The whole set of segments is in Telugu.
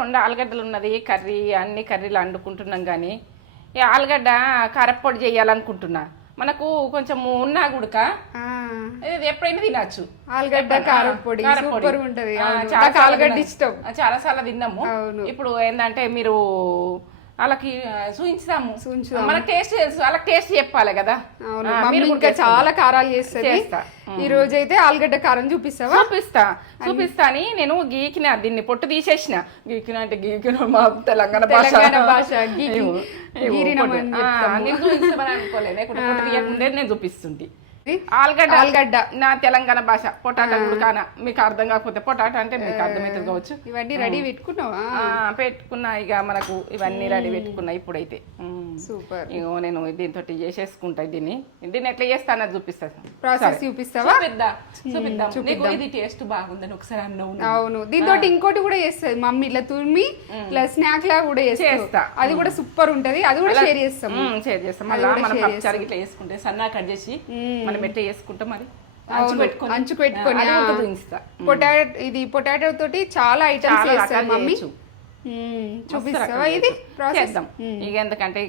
2 ఆలుగడ్డలు ఉన్నది కర్రీ, అన్ని కర్రీలు వండుకుంటున్నాం కానీ ఈ ఆలుగడ్డ కారప్పొడి చేయాలనుకుంటున్నా. మనకు కొంచెం ఉన్నా గుడక ఇది ఎప్పుడైనా తినచ్చు. ఆలుగడ్డ కారప్పొడి సూపర్ ఉంటది. ఆలుగడ్డ ఇష్టం, చాలా సార్లు తిన్నాము. ఇప్పుడు ఏంటంటే మీరు వాళ్ళకి చూపించుదాము, మనకు టేస్ట్ తెలుసు, వాళ్ళకి టేస్ట్ చెప్పాలి కదా. మీరు ఇంకా చాలా కారాలు చేస్తారు. ఈ రోజు అయితే ఆలుగడ్డ కారం చూపిస్తావా? చూపిస్తా అని నేను గీకిన, దీన్ని పొట్టు తీసేసిన. గీకిన అంటే గీకిన మా తెలంగాణ భాష చూపించమని అనుకోలేదు, లేకుంటే పొట్టు తీయకుండే నేను చూపిస్తుంది. ఆలుగడ్డ నా తెలంగాణ భాష. పొటాటా ఉడకానా మీకు అర్థం కాకపోతే పొటాటా అంటే మీకు అర్థమవుతుంది కావచ్చు. ఇవన్నీ రెడీ పెట్టుకున్నావా? పెట్టుకున్నా, ఇక మనకు ఇవన్నీ రెడీ పెట్టుకున్నా. ఇప్పుడైతే సూపర్. ఇగో నేను దీంతో చేసేసుకుంటా. దీన్ని ఎట్లా చేస్తాను అది చూపిస్తాను. ప్రాసెస్ చూపిస్తావా? చూపిద్దాం. ఇది టేస్ట్ బాగుందని ఒకసారి అన్నావు. అవును, దీంతో ఇంకోటి కూడా చేస్తుంది మమ్మీ, ఇట్లా తురిమి ఇట్లా స్నాక్ లా కూడా చేస్తా. అది కూడా సూపర్ ఉంటది. అది కూడా షేర్ చేస్తాం. మళ్ళీ మనం పప్పుచారు ఇట్లా వేసుకుంటే సన్నా కట్ చేసి మనం ఎట్లా చేసుకుంటాం మరి అంచు పెట్టుకొని పొటాటో, ఇది పొటాటో తోటి చాలా ఐటమ్స్ చేస్తారు మమ్మీ. చూపిస్తావా? ఇది చేద్దాం ఇక. ఎందుకంటే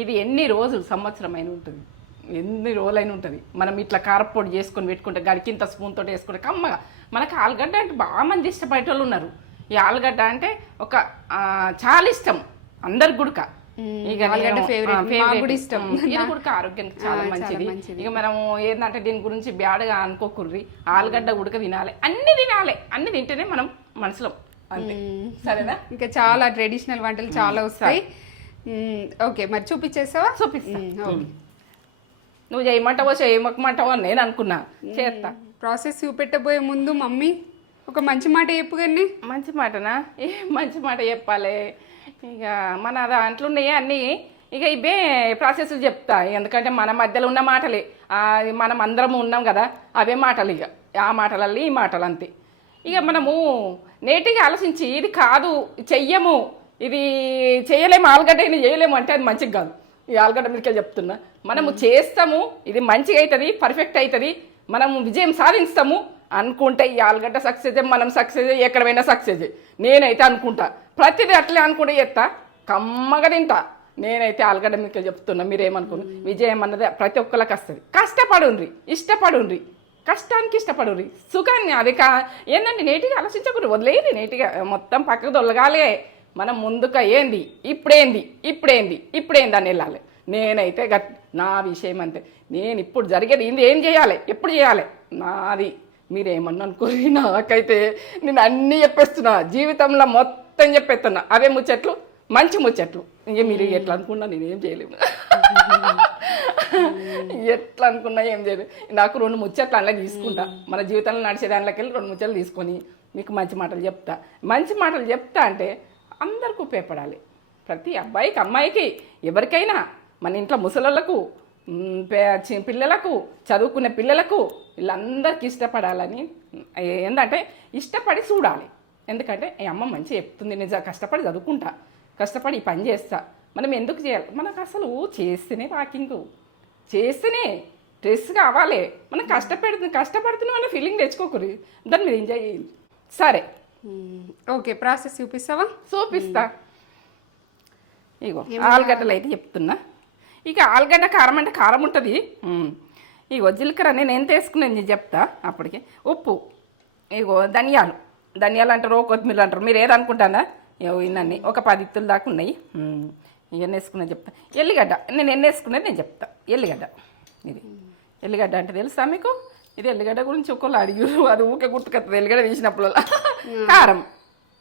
ఇది ఎన్ని రోజులు సంవత్సరం అయిన ఉంటుంది, ఎన్ని రోజులైనా ఉంటుంది. మనం ఇట్లా కారపొడి చేసుకొని పెట్టుకుంటే గడికింత స్పూన్ తోటి వేసుకుంటే కమ్మగా. మనకు ఆలుగడ్డ అంటే బాగా మంది ఇష్టపడే వాళ్ళు ఉన్నారు. ఈ ఆలుగడ్డ అంటే ఒక చాలా ఇష్టం అందరికి గుడక. ఇక ఇష్టం, ఇది కూడా ఆరోగ్యానికి చాలా మంచిది. ఇక మనము ఏంటంటే దీని గురించి బ్యాడ్గా అనుకోకుర్రి. ఆలుగడ్డ ఉడక తినాలి, అన్ని తినాలి, అన్ని తింటేనే మనం మనసులో అంతే. సరేనా? ఇంకా చాలా ట్రెడిషనల్ వంటలు చాలా వస్తాయి. ఓకే, మరి చూపించేస్తావా? చూపిస్తా. నువ్వు చేయమంటావో చేయమంటావో అని నేను అనుకున్నా, చేస్తా. ప్రాసెస్ చూపెట్టబోయే ముందు మమ్మీ ఒక మంచి మాట చెప్పు. కానీ మంచి మాటనా? మంచి మాట చెప్పాలి. ఇక మన దాంట్లో ఉన్నాయి అన్నీ. ఇక ఇవే ప్రాసెస్ చెప్తా, ఎందుకంటే మన మధ్యలో ఉన్న మాటలే. మనం అందరం ఉన్నాం కదా, అవే మాటలు. ఇక ఆ మాటలల్లో ఈ మాటలు అంతే. ఇక మనము నేటిగా ఆలోచించి ఇది కాదు చెయ్యము, ఇది చేయలేము, ఆలుగడ్డ ఇది చేయలేము అంటే అది మంచిగా కాదు. ఈ ఆలుగడ్డ మీదకి చెప్తున్నా, మనము చేస్తాము, ఇది మంచిగా అవుతుంది, పర్ఫెక్ట్ అవుతుంది, మనము విజయం సాధిస్తాము అనుకుంటే ఈ ఆలుగడ్డ సక్సెస్, మనం సక్సెస్, ఎక్కడ పోయినా సక్సెస్. నేనైతే అనుకుంటా, ప్రతిదీ అట్లే అనుకుంటే చేస్తా, కమ్మగా తింటా. నేనైతే ఆలుగడ్డ మీకు చెప్తున్నా, మీరేమనుకున్నా, విజయం అన్నది ప్రతి ఒక్కరికి వస్తుంది. కష్టపడుండ్రి, ఇష్టపడుండ్రి, కష్టానికి ఇష్టపడుండ్రి, సుఖాన్ని. అది ఏంటంటే నేటిగా ఆలోచించకూడదు, వదిలేది. నేటిగా మొత్తం పక్కకు దొల్లగాలే. మనం ముందుగా ఏంది ఇప్పుడేంది అని వెళ్ళాలి. నేనైతే నా విషయం అంతే. నేను ఇప్పుడు జరిగేది ఏంది, ఏం చేయాలి, ఎప్పుడు చేయాలి, నాది. మీరేమన్నా అనుకోరి, నాకైతే నేను అన్నీ చెప్పేస్తున్నా, జీవితంలో మొత్తం చెప్పేస్తున్నా. అవే ముచ్చట్లు, మంచి ముచ్చట్లు. ఇంక మీరు ఎట్లా అనుకున్నా నేనేం చేయలేము, ఎట్లా అనుకున్నా ఏం చేయలేదు. నాకు 2 ముచ్చట్లు అలా తీసుకుంటా, మన జీవితంలో నడిచే దాంట్లోకి వెళ్ళి 2 ముచ్చట్లు తీసుకొని మీకు మంచి మాటలు చెప్తా. మంచి మాటలు చెప్తా అంటే అందరికీ ఉపయోగపడాలి. ప్రతి అబ్బాయికి, అమ్మాయికి, ఎవరికైనా, మన ఇంట్లో ముసలోళ్ళకు, పిల్లలకు, చదువుకునే పిల్లలకు, వీళ్ళందరికీ ఇష్టపడాలని. ఏంటంటే ఇష్టపడి చూడాలి. ఎందుకంటే ఈ అమ్మ మంచిగా చెప్తుంది, నిజంగా కష్టపడి చదువుకుంటా, కష్టపడి ఈ పని చేస్తా. మనం ఎందుకు చేయాలి? మనకు అసలు చేస్తేనే వాకింగ్, చేస్తేనే డ్రెస్ కావాలి. మనం కష్టపడుతున్నాం అనే ఫీలింగ్ తెచ్చుకోకూడదు, దాన్ని మీరు ఎంజాయ్ చేయండి. సరే, ఓకే. ప్రాసెస్ చూపిస్తావా? చూపిస్తా. ఇగో ఆలుగడ్డలు అయితే చెప్తున్నా. ఇక ఆలుగడ్డ కారం అంటే కారం ఉంటుంది. ఇగో జీలకర్ర నేను ఎంత వేసుకున్నాను నేను చెప్తా. అప్పటికే ఉప్పు, ఇగో ధనియాలు అంటారు, కొత్తిమీర అంటారు, మీరు ఏదనుకుంటానా. ఇవన్నీ ఒక 10 ఇత్తుల దాకా ఉన్నాయి. ఇవన్నీ వేసుకున్నది చెప్తా. ఎల్లిగడ్డ నేను ఎన్ని వేసుకున్నది నేను చెప్తా. ఎల్లిగడ్డ, ఇది ఎల్లిగడ్డ అంటే తెలుసా మీకు? ఇది ఎల్లిగడ్డ గురించి ఒకళ్ళు అడిగారు, అది ఊకే గుర్తుకొస్తుంది ఎల్లిగడ్డ తీసినప్పుడు. కారం,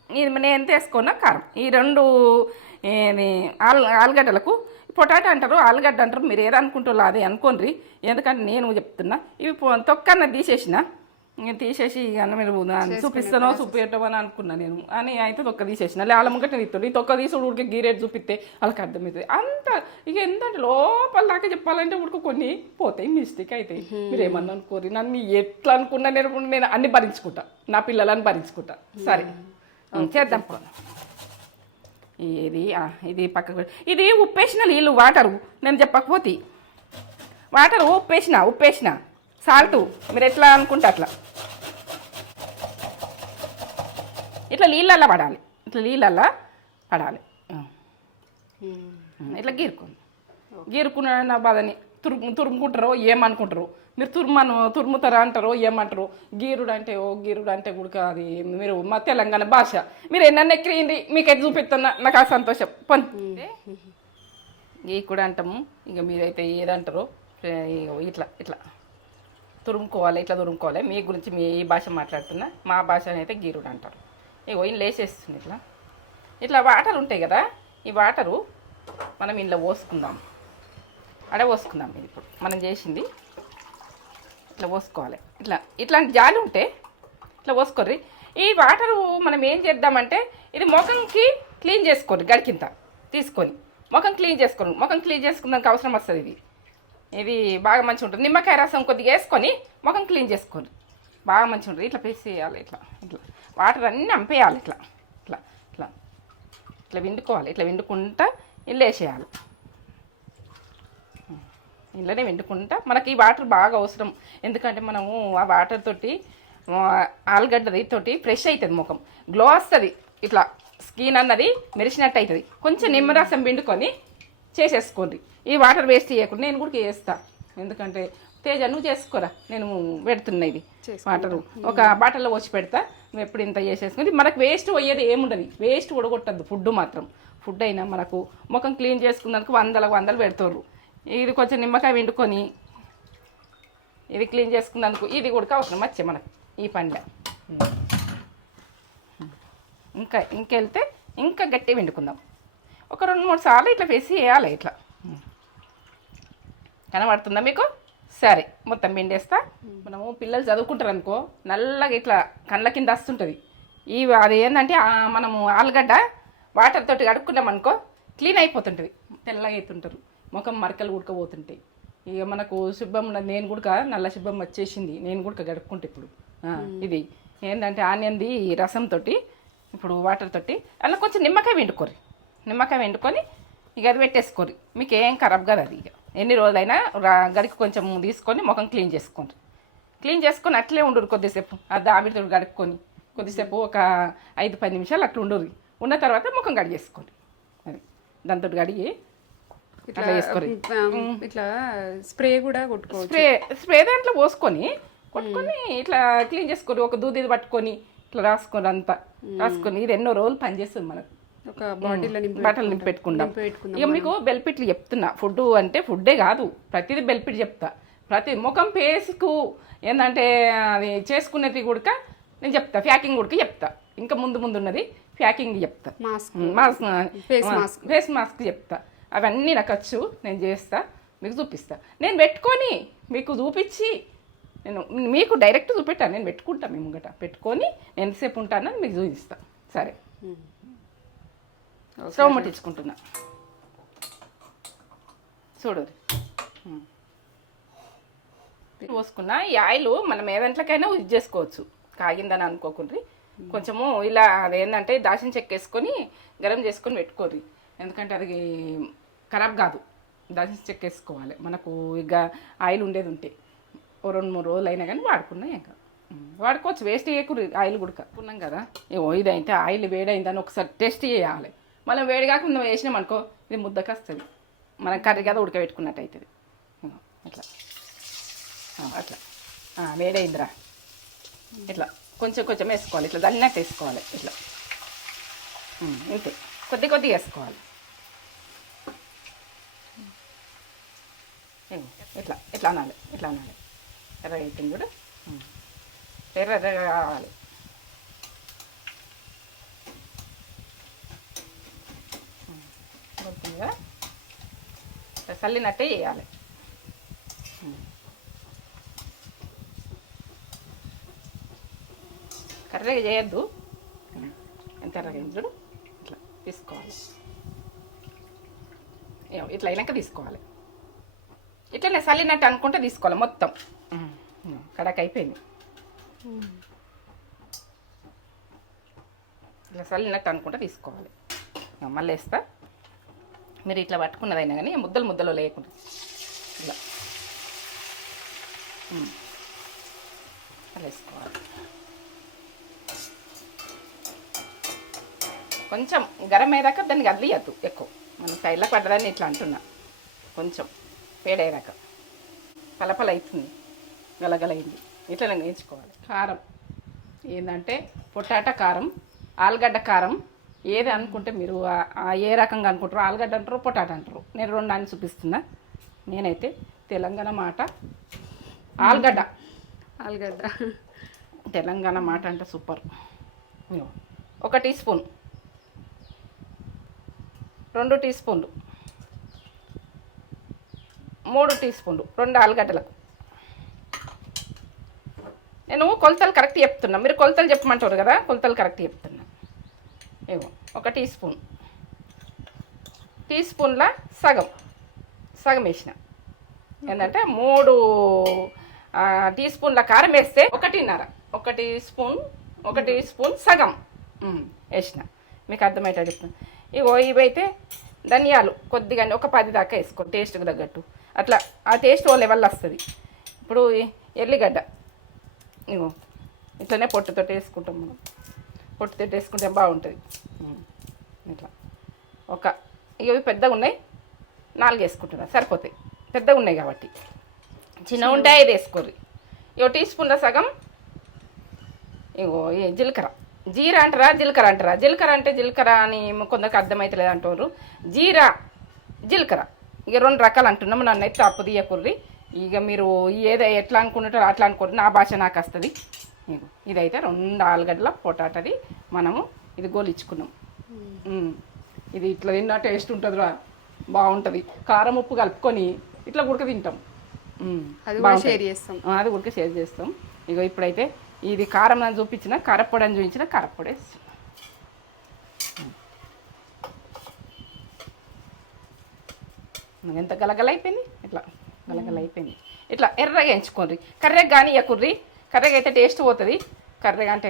ఇది నేను ఎంత వేసుకున్నా కారం. ఈ 2 ఆలుగడ్డలకు, పొటాటో అంటారు, ఆలుగడ్డ అంటారు, మీరు ఏదనుకుంటారో అదే అనుకోండి. ఎందుకంటే నేను చెప్తున్నా. ఇవి తొక్కన్న తీసేసి ఇక మీరు చూపిస్తానో చూపించమని అనుకున్నా నేను అని. అయితే తొక్క తీసేసిన, అలా ముగ్గట తీస్తాడు. ఈ తొక్క తీసి ఊరికి గీరేట్ చూపిస్తే వాళ్ళకి అర్థమవుతుంది అంత. ఇక ఏంటంటే లోపల దాకా చెప్పాలంటే ఊరికి కొన్ని పోతాయి, మిస్టేక్ అవుతాయి. మీరు ఏమన్నా అనుకోరు, నన్ను ఎట్లా అనుకున్నా నేను అన్ని భరించుకుంటా, నా పిల్లలని భరించుకుంటా. సరే చేద్దాం. ఇది పక్కకు, ఇది ఉప్పేసిన నీళ్ళు, వాటరు నేను చెప్పకపోతే. వాటర్ ఉప్పేసిన సాల్ట్, మీరు ఎట్లా అనుకుంటే అట్లా. ఇట్లా నీళ్ళల్లో పడాలి, ఇట్లా నీళ్ళల్లా పడాలి ఇట్లా గీరుకున్న నా బాధని తురుముకుంటారో ఏమనుకుంటారు మీరు తురుముతారా అంటారో ఏమంటారు గీరుడు అంటే కూడా అది మీరు మా తెలంగాణ భాష మీరు ఎన్నన్నా ఎక్కిరింది మీకైతే చూపిస్తున్నా నాకు ఆ సంతోషం పని కూడా అంటాము ఇక మీరైతే ఏదంటారో ఇట్లా ఇట్లా తురుముకోవాలి మీ గురించి మీ ఈ భాష మాట్లాడుతున్నా మా భాష అయితే గీరుడు అంటారు ఇగో ఇల్లు వేసేస్తుంది ఇట్లా వాటర్ ఉంటాయి కదా ఈ వాటరు మనం ఇంట్లో పోసుకుందాం పోసుకుందాం ఇది ఇప్పుడు మనం చేసింది ఇట్లా పోసుకోవాలి ఇట్లాంటి జాలి ఉంటే ఇట్లా పోసుకోర్రి ఈ వాటరు మనం ఏం చేద్దామంటే ఇది ముఖంకి క్లీన్ చేసుకోండి గడికింత తీసుకొని ముఖం క్లీన్ చేసుకున్నానికి అవసరం వస్తుంది ఇది బాగా మంచిగా ఉంటుంది నిమ్మకాయ రసం కొద్దిగా వేసుకొని ముఖం క్లీన్ చేసుకోండి బాగా మంచిగా ఉంటుంది ఇట్లా పేసి వేయాలి ఇట్లా వాటర్ అన్నీ అంపేయాలి ఇట్లా విండుకుంటా ఇల్లు వేసేయాలి ఇంట్లోనే వండుకుంటా మనకి ఈ వాటర్ బాగా అవసరం ఎందుకంటే మనము ఆ వాటర్ తోటి ఆలుగడ్డది తోటి ఫ్రెష్ అవుతుంది ముఖం గ్లో వస్తుంది ఇట్లా స్కిన్ అన్నది మెరిసినట్టు అవుతుంది కొంచెం నిమ్మరసం పిండుకొని చేసేసుకోండి ఈ వాటర్ వేస్ట్ చేయకుండా నేను కూడా చేస్తా ఎందుకంటే తేజ నువ్వు చేసుకోరా నేను పెడుతున్నా ఇది వాటరు ఒక బాటిల్లో వచ్చి పెడతా నువ్వు ఎప్పుడు ఇంత చేసేసుకుని మనకు వేస్ట్ పోయేది ఏముండదు వేస్ట్ ఉడగొట్టద్దు ఫుడ్ అయినా మనకు ముఖం క్లీన్ చేసుకున్నందుకు వందలు పెడతారు ఇది కొంచెం నిమ్మకాయ వండుకొని ఇది క్లీన్ చేసుకున్నందుకు ఇది కూడా అవసరం వచ్చే మనకు ఈ పండ ఇంకెళ్తే ఇంకా గట్టిగా వండుకుందాం ఒక 2-3 సార్లు ఇట్లా వేసి వేయాలి ఇట్లా కనబడుతుందా మీకు సరే మొత్తం పిండేస్తా మనము పిల్లలు చదువుకుంటారు అనుకో నల్లగా ఇట్లా కళ్ళ కింద వస్తుంటుంది అది ఏంటంటే మనము ఆలుగడ్డ వాటర్ తోటి కడుక్కున్నాం అనుకో క్లీన్ అయిపోతుంటుంది తెల్లగా అవుతుంటారు ముఖం మరకలు ఉడకపోతుంటాయి ఇక మనకు శుభ్రం నేను కూడా నల్ల శుభ్రం వచ్చేసింది నేను కూడా గడుపుకుంటా ఇప్పుడు ఇది ఏంటంటే ఆనియన్ది రసంతో ఇప్పుడు వాటర్ తోటి అలా కొంచెం నిమ్మకాయ వండుకొని ఇక అది పెట్టేసుకోరు మీకు ఏం ఖరాబ్ కాదు అది ఇక ఎన్ని రోజులైనా గడికి కొంచెం తీసుకొని ముఖం క్లీన్ చేసుకొని అట్లే ఉండరు కొద్దిసేపు అది ఆవిరితో గడుక్కొని కొద్దిసేపు ఒక 5-10 నిమిషాలు అట్లా ఉండరు ఉన్న తర్వాత ముఖం కడిగేసుకోండి అది దాంతో కడిగి ఇట్లా ఇట్లా స్ప్రే కూడా కొట్టుకోవచ్చు స్ప్రే దాంట్లో పోసుకొని ఇట్లా క్లీన్ చేసుకొని ఒక దూది పట్టుకొని ఇట్లా రాసుకొని ఇది ఎన్నో రోజులు పనిచేస్తుంది మనకు ఒక బాటిల్ నింపి పెట్టుకుందాం ఇక మీకు బెల్పిట్లు చెప్తున్నా ఫుడ్ అంటే ఫుడ్డే కాదు ప్రతిదీ బెల్పిట్ చెప్తా ప్రతి ముఖం ఫేస్కు ఏంటంటే అది చేసుకునేది కూడా నేను చెప్తా ప్యాకింగ్ కూడా చెప్తా ఇంకా ముందున్నది ప్యాకింగ్ చెప్తా ఫేస్ మాస్క్ చెప్తా అవన్నీ నాకు వచ్చు నేను చేస్తా మీకు చూపిస్తా నేను పెట్టుకొని మీకు చూపించి మీకు డైరెక్ట్ చూపెట్టాను నేను పెట్టుకుంటాను మీ ముంగట పెట్టుకొని ఎంతసేపు ఉంటానని మీకు చూపిస్తా సరే స్టవ్ ముట్టించుకుంటున్నా చూడు పోసుకున్నా ఈ ఆయిల్ మనం ఏ దాంట్లోకైనా యూజ్ చేసుకోవచ్చు కాగిందని అనుకోకుండ్రి కొంచెము ఇలా అదేంటంటే దాచిన చెక్క వేసుకొని గరం చేసుకొని పెట్టుకోర్రి ఎందుకంటే అది ఖరాబ్ కాదు దాచిన చెక్క వేసుకోవాలి మనకు ఇక ఆయిల్ ఉండేది ఉంటే ఓ 2-3 రోజులు అయినా కానీ వాడుకున్నా ఇంకా వాడుకోవచ్చు వేస్ట్ చేయకూడదు ఆయిల్ కూడా ఉన్నాం కదా ఇదైతే ఆయిల్ వేడైందని ఒకసారి టెస్ట్ చేయాలి మనం వేడి కాకుండా వేసినాం అనుకో ఇది ముద్దకు వస్తుంది మనం కర్రీ కదా ఉడకబెట్టుకున్నట్టు అవుతుంది అట్లా వేడైందిరా ఇట్లా కొంచెం వేసుకోవాలి ఇట్లా దల్లినట్టు వేసుకోవాలి ఇట్లా ఇంతే కొద్దిగా వేసుకోవాలి ఇట్లా అనాలి ఎర్ర అయిపోయింది కూడా ఎర్రగా కావాలి కదా చల్లినట్టే చేయాలి కర్రీగా చేయొద్దు ఎంత ఎర్రగా చూడు ఇట్లా తీసుకోవాలి ఇట్లా అయినాక తీసుకోవాలి ఇట్లనే చల్లినట్టు అనుకుంటే తీసుకోవాలి మొత్తం కడక అయిపోయింది ఇట్లా చల్లినట్టు అనుకుంటే తీసుకోవాలి మళ్ళీ వేస్తా మీరు ఇట్లా పట్టుకున్నదైనా కానీ ముద్దలు లేకుండా ఇలా అలా వేసుకోవాలి కొంచెం గరం అయ్యాక దాన్ని కదిలియద్దు ఎక్కువ, మనం సైడ్లో పడ్డదాన్ని ఇట్లా అంటున్నా. కొంచెం వేడయ్యాక పలపల అవుతుంది, గలగలైంది, ఇట్లా వేయించుకోవాలి. కారం ఏంటంటే పొటాటా కారం, ఆలుగడ్డ కారం, ఏది అనుకుంటే మీరు ఏ రకంగా అనుకుంటారో, ఆలుగడ్డ అంటారు, పొటాటా అంటారు. నేను రెండు అని చూపిస్తున్నా. నేనైతే తెలంగాణ మాట ఆలుగడ్డ. ఆలుగడ్డ తెలంగాణ మాట అంటే సూపర్. 1 టీ స్పూన్, 2 టీ స్పూన్లు, 3 టీ స్పూన్లు 2 ఆలుగడ్డలకు. నేను కొలతలు కరెక్ట్ చెప్తున్నా, మీరు కొలతలు చెప్పమంటారు కదా, కొలతలు కరెక్ట్ చెప్తున్నా. 1 టీ స్పూన్, టీ స్పూన్ల సగం వేసిన. ఏంటంటే 3 టీ స్పూన్ల కారం వేస్తే 1.5, 1 టీ స్పూన్ సగం వేసిన. మీకు అర్థమయ్యేటట్టు చెప్తాను. ఇవైతే ధనియాలు కొద్దిగా ఒక 10 దాకా వేసుకోండి, టేస్ట్కి తగ్గట్టు. అట్లా ఆ టేస్ట్ ఓ లెవెల్లో వస్తుంది. ఇప్పుడు ఎల్లిగడ్డ ఇట్లనే పొట్టుతో వేసుకుంటాం మనం, పొట్టుతో వేసుకుంటే బాగుంటుంది. ఇట్లా ఇవి పెద్దగా ఉన్నాయి, 4 వేసుకుంటున్నా సరిపోతాయి, పెద్దగా ఉన్నాయి కాబట్టి. చిన్నగా ఉంటే 5 వేసుకోరు. 1 టీ స్పూన్ల సగం జీలకర్ర. జీరా అంటారా జీలకర్ర అంటారా? జీలకర్ర అంటే జీలకర్ర అని కొందరికి అర్థమవుతలేదు అంటారు. జీలకర్ర ఇక 2 రకాలు అంటున్నాము. నన్ను అయితే తప్పు తీయకుర్రి. ఇక మీరు ఏదో ఎట్లా అనుకుంటారో అట్లా అనుకోరు, నా భాష నాకు వస్తుంది. ఇదైతే 2 ఆలుగడ్డల పొటాటది మనము ఇది గోలిచ్చుకున్నాం. ఇది ఇట్లా తిన్నా టేస్ట్ ఉంటుందిరా, బాగుంటుంది. కారం ఉప్పు కలుపుకొని ఇట్లా ఉడక తింటాం, అది కూడా షేర్ చేస్తాం. అది ఉడక షేర్ చేస్తాం. ఇక ఇప్పుడైతే ఇది కారం అని చూపించిన, కారప్పొడి అని చూపించిన, కారప్పొడి వేస్తున్నాం. ఎంత గలగల అయిపోయింది, ఇట్లా గలగల అయిపోయింది. ఇట్లా ఎర్రగా ఎంచుకోండి, కర్రెగా కానీ ఇవ్వకుర్రి. కర్రెగా అయితే టేస్ట్ పోతుంది. కర్రెగా అంటే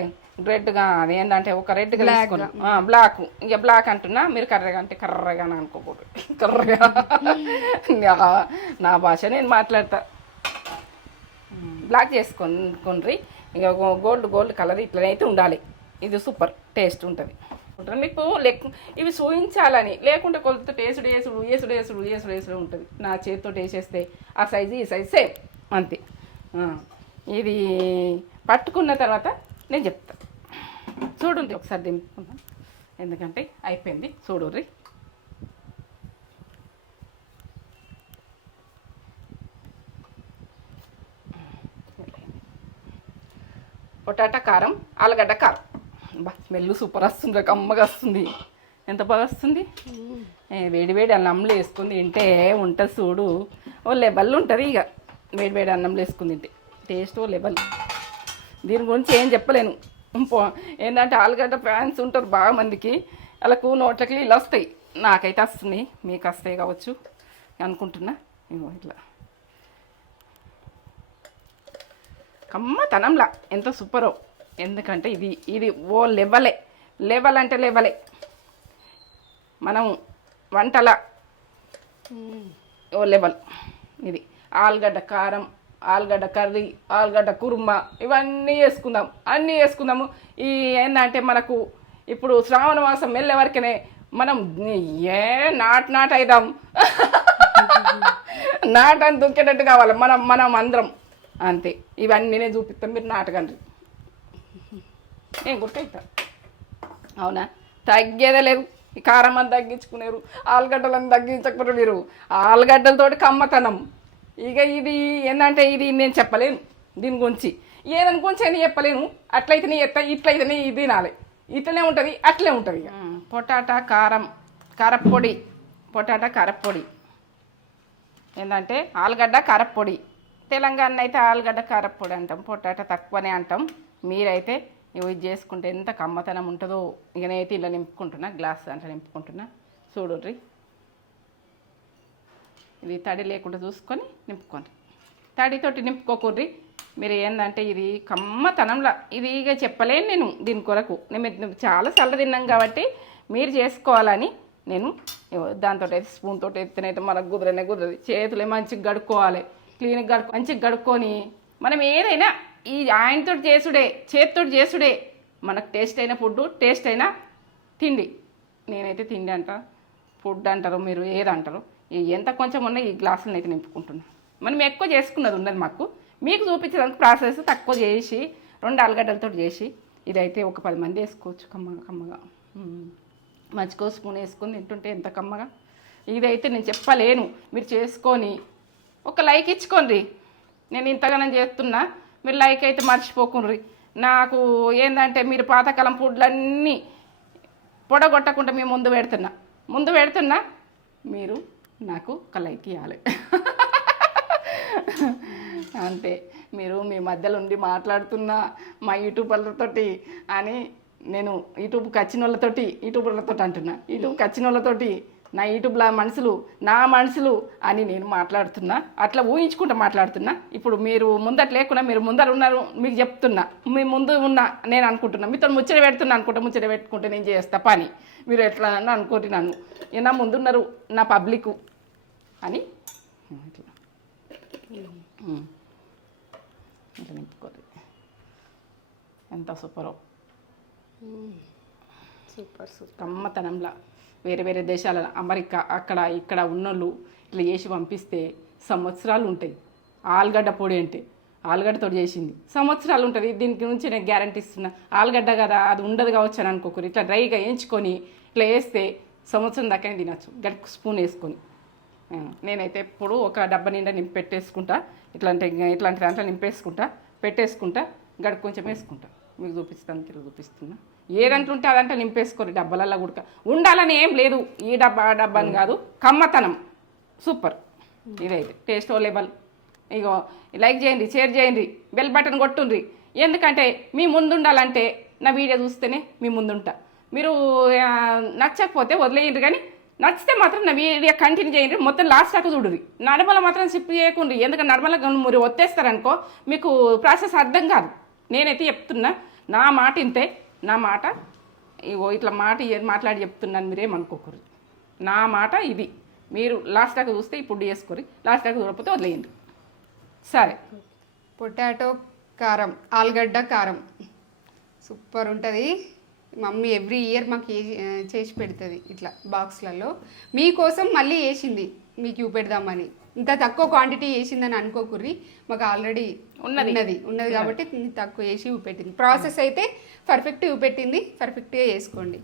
రెడ్గా, అదేంటంటే ఒక రెడ్గా వేసుకున్నాం, బ్లాక్. ఇక బ్లాక్ అంటున్నా, మీరు కర్రెగా అంటే కర్రగా అనుకోకూడదు. కర్రగా నా భాష నేను మాట్లాడతా. బ్లాక్ చేసుకోండి. ఇక గోల్డ్ కలర్ ఇట్లనైతే ఉండాలి. ఇది సూపర్ టేస్ట్ ఉంటుంది. మీకు ఇవి చూపించాలని, లేకుంటే కొలత వేసుడు ఉంటుంది. నా చేతితో వేసేస్తే ఆ సైజు ఈ సైజు సేమ్ అంతే. ఇది పట్టుకున్న తర్వాత నేను చెప్తా. చూడండి ఒకసారి దింపుకుందాం, ఎందుకంటే అయిపోయింది. చూడుర్రి. పొటాటా కారం, ఆలుగడ్డ కారం. బా స్మెల్ సూపర్ వస్తుంది, కమ్మగా వస్తుంది. ఎంత బాగా వస్తుంది. వేడి అన్నంలో వేసుకుని తింటే ఉంటుంది చూడు, ఓ లెవెల్ ఉంటుంది. ఇక వేడి అన్నంలో వేసుకుని తింటే టేస్ట్ ఓ లెవెల్. దీని గురించి ఏం చెప్పలేను. ఏంటంటే ఆలుగడ్డ ఫ్యాన్స్ ఉంటారు బాగా మందికి, వాళ్ళకు నోట్లకి ఇలా వస్తాయి. నాకైతే వస్తున్నాయి, మీకు వస్తాయి కావచ్చు అనుకుంటున్నా. ఇట్లా కమ్మతనంలా ఎంత సూపరో. ఎందుకంటే ఇది ఓ లెవెల్ అంటే లెవెలే. మనం వంటల ఓ లెవెల్. ఇది ఆలుగడ్డ కారం, ఆలుగడ్డ కర్రీ, ఆలుగడ్డ కుర్మా ఇవన్నీ వేసుకుందాం, అన్నీ వేసుకుందాము. ఈ ఏంటంటే మనకు ఇప్పుడు శ్రావణ మాసం వెళ్ళే వరకనే మనం నాట్ అయిదాం. నాటని దుక్కేటట్టు కావాలి మనం అందరం అంతే. ఇవన్నీ నేను చూపిస్తాను, మీరు నాటకండి. నేను గుర్తవుతా. అవునా, తగ్గేదే లేదు. ఈ కారం అని తగ్గించుకునేరు, ఆలుగడ్డలను తగ్గించకపోతే మీరు ఆలుగడ్డలతోటి కమ్మతనం. ఇక ఇది ఏంటంటే ఇది నేను చెప్పలేను. దీని గురించి ఏదని గురించి అని చెప్పలేను. అట్లయితే నీ ఇట్లయితే నీ ఇది తినాలి, ఇట్లనే ఉంటుంది, అట్లే ఉంటుంది. ఇక పొటాటా కారప్పొడి, పొటాటా కారప్పొడి ఏంటంటే ఆలుగడ్డ కారప్పొడి. తెలంగాణ అయితే ఆలుగడ్డ కారప్పొడి అంటాం, పొటాటా తక్కువనే అంటాం. మీరైతే ఇవి చేసుకుంటే ఎంత కమ్మతనం ఉంటుందో. ఇక నేనైతే ఇలా నింపుకుంటున్నా, గ్లాస్ దాంట్లో నింపుకుంటున్నా. చూడుర్రి, ఇది తడి లేకుండా చూసుకొని నింపుకోండి. తడితోటి నింపుకోకూర్రి. మీరు ఏంటంటే ఇది కమ్మతనంలా, ఇది ఇక చెప్పలేను నేను. దీని కొరకు నేను చాలా సల్ల తిన్నాం కాబట్టి మీరు చేసుకోవాలని నేను దాంతో అయితే స్పూన్ తోటి ఎత్తినైతే మనకు కుదరదు. చేతులే మంచిగా కడుక్కోవాలి, క్లీన్గా మంచిగా కడుక్కొని మనం ఏదైనా ఈ ఆయనతో చేసుడే, చేతితో చేసుడే మనకు టేస్ట్ అయిన ఫుడ్, టేస్ట్ అయిన తిండి నేనైతే తిండి అంట ఫుడ్ అంటారు, మీరు ఏదంటారు, ఎంత కొంచెం ఉన్నా ఈ గ్లాసులను అయితే నింపుకుంటున్నా. మనం ఎక్కువ చేసుకున్నది ఉన్నది మాకు, మీకు చూపించడానికి ప్రాసెస్ తక్కువ చేసి 2 ఆలుగడ్డలతో చేసి ఇదైతే ఒక 10 మంది వేసుకోవచ్చు కమ్మగా కమ్మగా. మంచిగా స్పూన్ వేసుకొని తింటుంటే ఎంత కమ్మగా. ఇదైతే నేను చెప్పలేను, మీరు చేసుకొని ఒక లైక్ ఇచ్చుకోండి. నేను ఇంతగానం చేస్తున్నా, మీరు లైక్ అయితే మర్చిపోకుండ్రి. నాకు ఏంటంటే మీరు పాతకాలం ఫుడ్లన్నీ పొడగొట్టకుండా మేము ముందు పెడుతున్నా మీరు నాకు ఒక లైక్ ఇవ్వాలి. అంతే. మీరు మీ మధ్యలో ఉండి మాట్లాడుతున్నా మా యూట్యూబర్లతోటి అని నేను యూట్యూబ్కి వచ్చిన వాళ్ళతోటి అంటున్నా, యూట్యూబ్కి వచ్చిన వాళ్ళతోటి నా యూట్యూబ్లో నా మనుషులు అని నేను మాట్లాడుతున్నా, అట్లా ఊహించుకుంటూ మాట్లాడుతున్నా. ఇప్పుడు మీరు ముందట లేకుండా మీరు ముందర ఉన్నారు, మీకు చెప్తున్నా, మీ ముందు ఉన్నా నేను అనుకుంటున్నా, మీతో ముచ్చట పెట్టుకుంటే నేను చేస్తా పని, మీరు ఎట్లా అనుకోండి నన్ను, నా ముందున్నారు నా పబ్లిక్ అని ఇట్లా ఇట్లా నింపుకోరు. ఎంత సూపరో, సూపర్ సూపర్. కమ్మతనంలా వేరే దేశాల అమెరికా అక్కడ ఇక్కడ ఉన్నోళ్ళు ఇట్లా చేసి పంపిస్తే సంవత్సరాలు ఉంటాయి. ఆలుగడ్డ పొడి అంటే ఆలుగడ్డతో చేసింది సంవత్సరాలు ఉంటుంది. దీనికి నుంచి నేను గ్యారంటీ ఇస్తున్నా. ఆలుగడ్డ కదా అది ఉండదు కావచ్చు అని అనుకోకూరు. ఇట్లా డ్రైగా వేయించుకొని ఇట్లా వేస్తే సంవత్సరం దాకానే తినచ్చు, గడ్డ స్పూన్ వేసుకొని. నేనైతే ఎప్పుడు ఒక డబ్బా నిండా పెట్టేసుకుంటా, ఇట్లాంటి దాంట్లో పెట్టేసుకుంటా, గడుపు కొంచెం వేసుకుంటా. మీకు చూపిస్తున్నా. ఏ దాంట్లో ఉంటే అదంటే నింపేసుకోరు, డబ్బాలల్లో గుడక ఉండాలని ఏం లేదు. ఈ డబ్బా ఆ డబ్బా అని కాదు, కమ్మతనం సూపర్. ఇదైతే టేస్ట్ లెవెల్. ఇగో లైక్ చేయండి, షేర్ చేయండి, బెల్ బటన్ కొట్టుండ్రి. ఎందుకంటే మీ ముందు ఉండాలంటే నా వీడియో చూస్తేనే మీ ముందుంటా. మీరు నచ్చకపోతే వదిలేయండి, కానీ నచ్చితే మాత్రం నా వీడియో కంటిన్యూ చేయండి, మొత్తం లాస్ట్ దాకా చూడుర్రి. నడమల మాత్రం స్కిప్ చేయకుండ్రి. ఎందుకంటే నడమల మీరు ఒత్తేస్తారనుకో మీకు ప్రాసెస్ అర్థం కాదు. నేనైతే చెప్తున్నా, నా మాట ఇంతే. నా మాట ఇగో ఇట్లా మాట్లాడి చెప్తున్నాను, మీరేమనుకోకూడదు. నా మాట ఇది. మీరు లాస్ట్ దాకా చూస్తే ఇప్పుడు చేసుకోరు, లాస్ట్ దాకా చూడకపోతే వదిలేయండి. సరే. పొటాటో కారం, ఆలుగడ్డ కారం సూపర్ ఉంటుంది. మమ్మీ ఎవ్రీ ఇయర్ మాకు చేసి పెడుతుంది ఇట్లా బాక్స్లలో. మీకోసం మళ్ళీ వేసింది, మీకు చూపెడదామని. ఇంత తక్కువ క్వాంటిటీ వేసిందని అనుకోకుర్రి, మాకు ఆల్రెడీ ఉన్నది కాబట్టి తక్కువ వేసి చూపెట్టింది. ప్రాసెస్ అయితే పర్ఫెక్ట్ చూపెట్టింది, పర్ఫెక్ట్గా చేసుకోండి.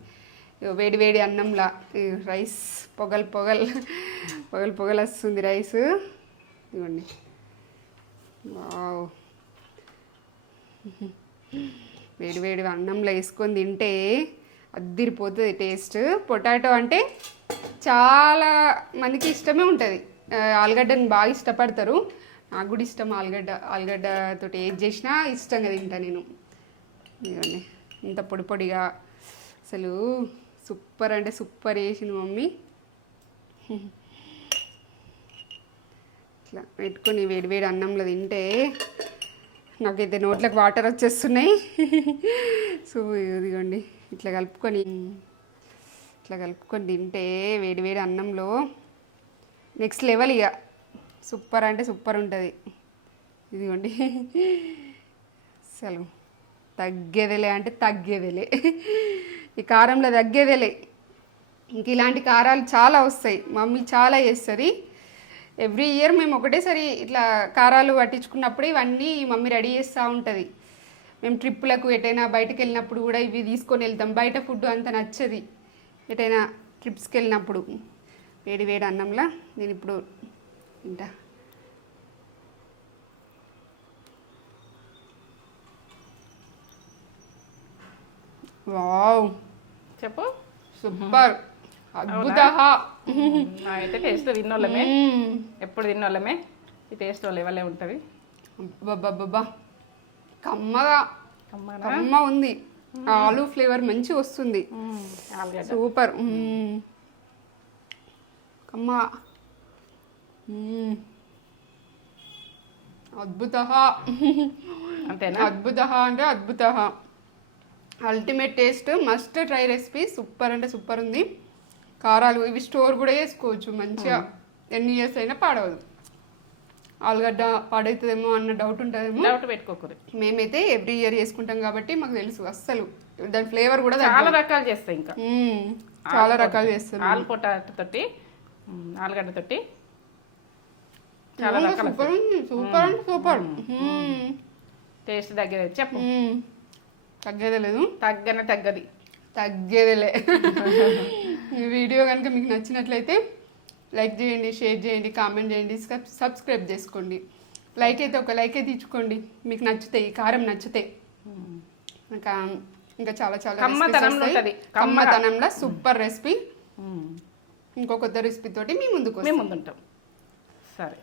వేడి వేడి అన్నంలా రైస్ పొగలు వస్తుంది రైస్. ఇవ్వండి, వావ్. వేడి వేడి అన్నంలో వేసుకొని తింటే అద్దిరిపోతుంది టేస్ట్. పొటాటో అంటే చాలా మందికి ఇష్టమే ఉంటుంది, ఆలుగడ్డని బాగా ఇష్టపడతారు. నాకు కూడా ఇష్టం ఆలుగడ్డతో ఏది చేసినా ఇష్టంగా తింటా నేను. ఇవ్వండి, ఇంత పొడిగా అసలు సూపర్ అంటే సూపర్ వేసింది మమ్మీ. ఇట్లా పెట్టుకొని వేడి అన్నంలో తింటే నాకైతే నోట్లకు వాటర్ వచ్చేస్తున్నాయి. సో ఇదిగోండి, ఇట్లా కలుపుకొని తింటే వేడి అన్నంలో నెక్స్ట్ లెవెల్. ఇక సూపర్ అంటే సూపర్ ఉంటుంది. ఇదిగోండి, అసలు తగ్గేదేలే అంటే తగ్గేదేలే, ఈ కారంలో తగ్గేదేలే. ఇంక ఇలాంటి కారాలు చాలా వస్తాయి, మమ్మీ చాలా చేస్తుంది. ఎవ్రీ ఇయర్ మేము ఒకటేసారి ఇట్లా కారాలు పట్టించుకున్నప్పుడు ఇవన్నీ మమ్మీ రెడీ చేస్తూ ఉంటుంది. మేము ట్రిప్పులకు ఎటైనా బయటకు వెళ్ళినప్పుడు కూడా ఇవి తీసుకొని వెళ్తాం. బయట ఫుడ్ అంత నచ్చది ఎటైనా ట్రిప్స్కి వెళ్ళినప్పుడు. వేడి అన్నంలా నేను ఇప్పుడు తింటా. వావ్, చెప్పు. సూపర్, అద్భుత. అయితే టేస్ట్ తిన్నోళ్ళమే, ఎప్పుడు తిన్నోళ్ళమే. ఈ టేస్ట్ లెవెలే ఉంటుంది. బాబా కమ్మ ఉంది, ఆలు ఫ్లేవర్ మంచిగా వస్తుంది. సూపర్ కమ్మ, అద్భుత. అంతేనా? అద్భుత అంటే అద్భుత, ultimate taste, must try recipe. Super అంటే సూపర్ ఉంది. కారాలు ఇవి స్టోర్ కూడా చేసుకోవచ్చు మంచిగా, ఎన్ని ఇయర్స్ అయినా పాడవదు. ఆలుగడ్డ పాడవుతుందేమో అన్న డౌట్ ఉంటుందేమో, డౌట్ పెట్టుకోకూడదు. మేమైతే ఎవ్రీ ఇయర్ చేసుకుంటాం కాబట్టి మాకు తెలుసు. అస్సలు దాని ఫ్లేవర్ కూడా చాలా రకాలు చేస్తాయి. ఇంకా చాలా రకాలు చేస్తున్నాం. ఆలు పొటాటో తోటి, ఆలుగడ్డ తోటి చాలా రకాలు సూపర్ ఉంది, సూపర్ అంటే సూపర్. టేస్ట్ దగ్గర చెప్పు. తగ్గేదే లేదు, తగ్గది తగ్గేదేలే. ఈ వీడియో కనుక మీకు నచ్చినట్లయితే లైక్ చేయండి, షేర్ చేయండి, కామెంట్ చేయండి, సబ్స్క్రైబ్ చేసుకోండి. లైక్ అయితే ఒక లైక్ అయితే ఇచ్చుకోండి మీకు నచ్చితే, ఈ కారం నచ్చితే. ఇంకా ఇంకా చాలా చాలా కమ్మతనంలో ఉంటది. కమ్మతనంలో సూపర్ రెసిపీ. ఇంకో కొత్త రెసిపీ తోటి మీ ముందుకు మేము ముందుంటాం. సరే.